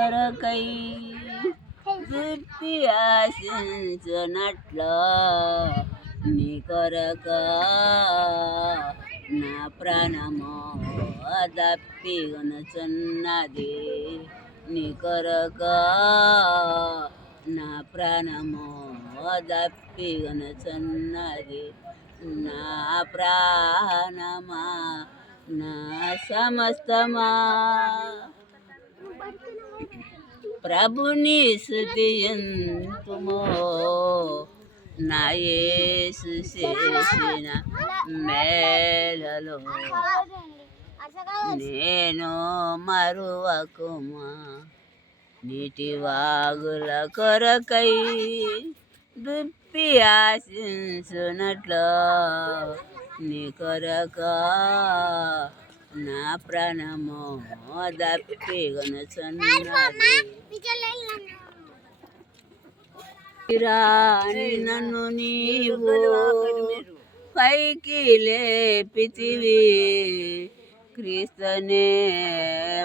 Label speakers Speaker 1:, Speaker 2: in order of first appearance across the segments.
Speaker 1: కొరకై దుప్పి ఆశించనట్ల నీ కొరక నా ప్రాణము ఉనచున్నది నీ కొరక నా ప్రాణము ఉనచున్నది నా ప్రాణమా నా సమస్తమా? ప్రభుని స్థుతియంతుమో నా యేసు చేసిన మేలలో నేను మరువకుమా? నీటి వాగుల కొరకై దుప్పి ఆశించునట్లు నీ కొరక నా ప్రాణము దప్పిగొనుచున్నది రాని నన్ను నీవు పైకి లేపితివి క్రీస్తునే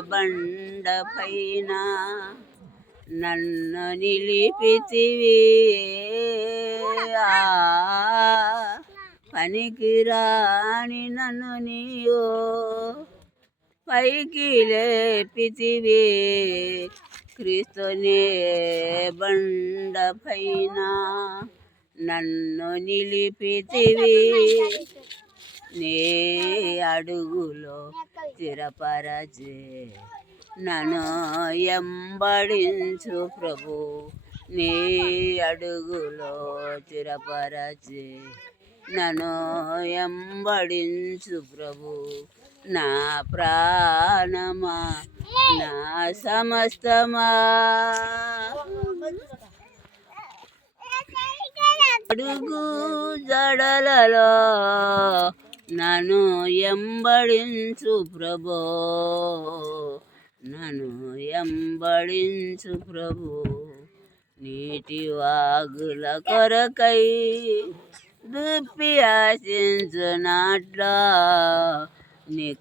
Speaker 1: బండ పైన నన్ను నిలిపితివి ఆ, పనికిరాణి నన్ను నీయో. పైకి లేపితివి క్రీస్తునే బండ పైన నన్ను నిలిపితివి. నే అడుగులో స్థిరపరచే నన్ను ఎంబడించు ప్రభు. నీ అడుగులో చిరపరచే నన్ను ఎంబడించు ప్రభు. నా ప్రాణమా నా సమస్తమా. అడుగు జడలలో నన్ను ఎంబడించు ప్రభో. నన్ను ఎంబడించు ప్రభు. నీటి వాగుల కొరకై దుప్పి ఆశించునట్లా నీ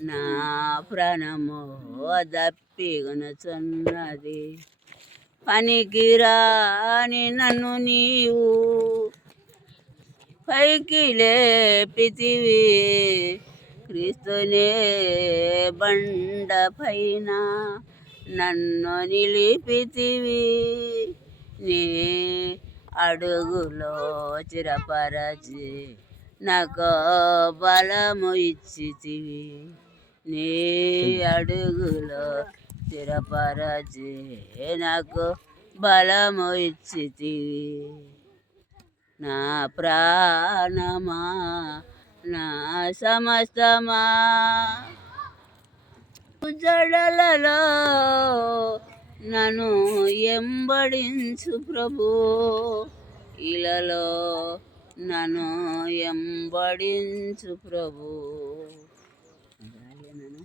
Speaker 1: నా ప్రాణము దప్పిగొనుచున్నది పనికిరాని నన్ను నీవు పైకి లేపితివి. క్రీస్తునే బండ పైన నన్ను నిలిపితివి. నీ అడుగులో చిరపరచి నాకు బలము ఇచ్చితివి. నీ అడుగులో స్థిరపరచి నాకు బలము ఇచ్చితివి. నా ప్రాణమా నా సమస్తమా? జడలలో నన్ను ఎంబడించు ప్రభు. ఇలలో నన్ను ఎంబడించు ప్రభు.